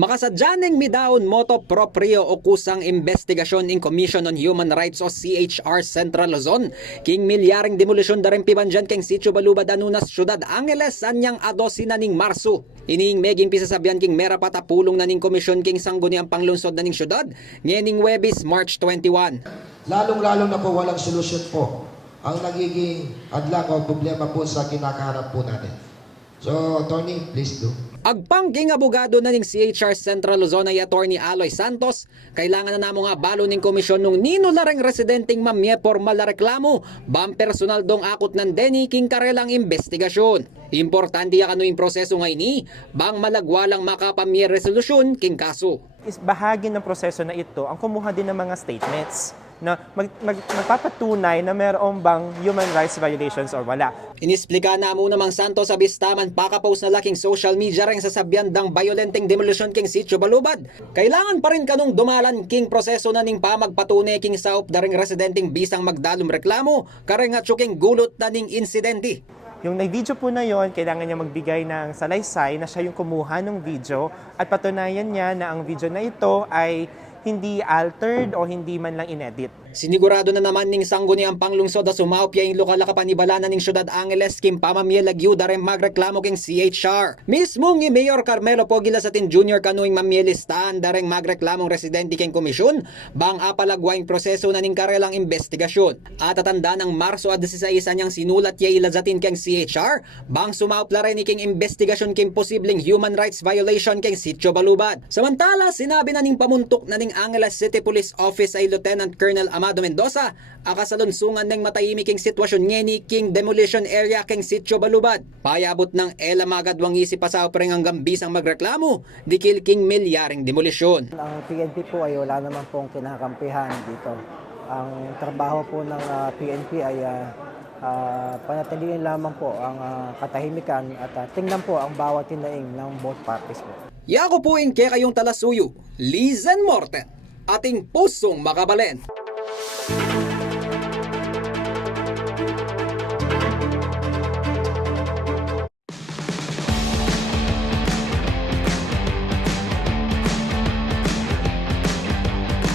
Makasadyaning midaon moto proprio o kusang investigasyon in Commission on Human Rights o CHR Central Luzon. King milyaring demolisyon daring pibanjan keng Sitio Balubad Anunas Syudad Angeles anyang adosi na ning Marso. Ining meging pisasabyan king mera patapulong na ning komisyon king sangguniang panglungsod na ning syudad. Ngening Webis March 21. Lalong-lalo na po walang solusyon po ang nagiging adlang o problema po sa kinakaharap po natin. So, Attorney, please do. Agpangking abogado na ning CHR Central Luzon ay Attorney Aloy Santos, kailangan na namo nga balo ning komisyon nung nino lareng residenteng mamye formal na reklamo, bang personal dong akot ng Denny king karelang investigasyon. Importante ya kanu proseso nga ini, bang malagwalang makapamye resolusyon king kaso. is bahagi ng proseso na ito ang kumuha din ng mga statements na mag, mag, magpapatunay na mayroong bang human rights violations or wala. Inisplika na mo namang Santos sa bistaman pakapost na laking social media ring sasabyan dang violenteng demolition king sitio balubad. Kailangan pa rin kanong dumalan king proseso na ning pamagpatunay king saop daring residenteng bisang magdalom reklamo kareng at gulot na ning insidente. Yung nag-video po na yon, kailangan niya magbigay ng salaysay na siya yung kumuha ng video at patunayan niya na ang video na ito ay hindi altered o hindi man lang inedit. Sinigurado na naman ning sangguni ang panglungsod na sumaopya yung lokal na kapanibala ning syudad Angeles kim pamamye lagyu darem magreklamo king CHR. Mismo ni Mayor Carmelo Pogila sa tin Junior kanuing mamyelistaan dareng magreklamong residente king komisyon bang apalagwaing proseso na ning karelang investigasyon. At tatanda ng Marso at 16 niyang sinulat niya ilazatin king CHR bang sumaopla rin king investigasyon king posibleng human rights violation king Sitio Balubad. Samantala, sinabi na ning pamuntok na ning Angeles City Police Office ay Lieutenant Colonel Amado Mendoza akasalunsungan ng matahimik king sitwasyon ngeni king demolition area king Sitio Balubad. Payabot ng Ela Magadwang isip pa sa opereng hanggang bisang magreklamo, dikil king milyaring demolisyon. Ang PNP po ay wala naman pong kinakampihan dito. Ang trabaho po ng ah, PNP ay ah, ah, panatilihin lamang po ang ah, katahimikan at ah, tingnan po ang bawat tinaing ng both parties po. Ing kaya kayong talasuyo, Lizen Morten, ating pusong makabalen.